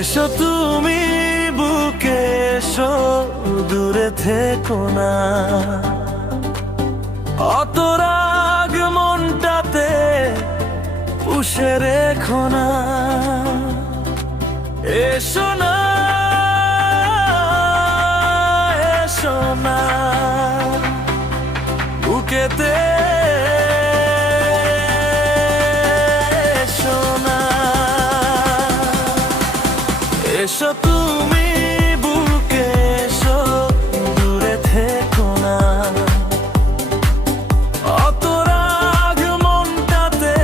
এসো তুমি বুকে এসো, দূরে থেকো না। অত রাগ মনটাতে পুষে রেখো না। এসো না, এসো না বুকেতে, এসো না। এসো তুমি বুকে এসো, দূরে থেকো না। অত রাগ মনটাতে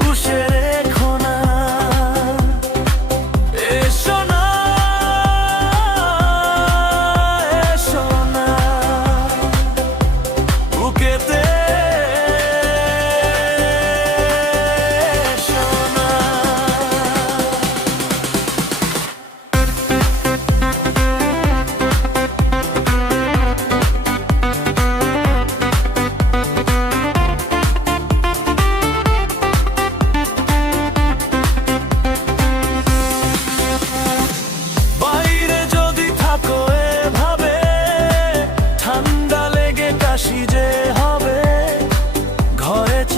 পুষে রেখো না। এসো না, এসো না বুকেতে,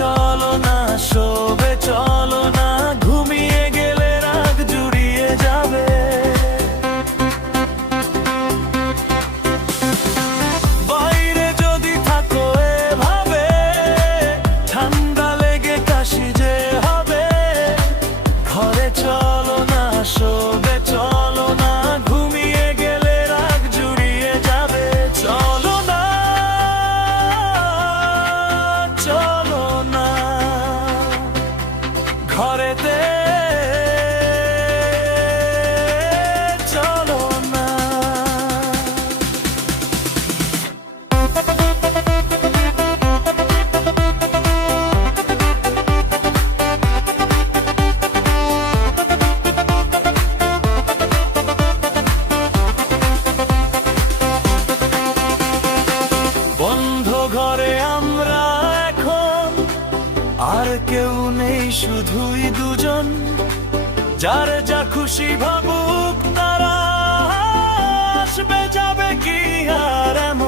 চলো না শোবে, চলো না ঘুমিয়ে গেলে রাগ জুড়িয়ে যাবে। বাইরে যদি থাকো এভাবে, ঠান্ডা লেগে কাশি যে হবে। ঘরে চলো না শোবে, চলো না ঘুমিয়ে গেলে রাগ জুড়িয়ে যাবে। চলো না, চলো না ঘরেতে, চলো না। বন্ধ ঘরে আমরা এখন, আর কেউ নেই, শুধুই দুজন। যার যা খুশি ভাবুক তারা, আসবে যাবে কি আর এমন।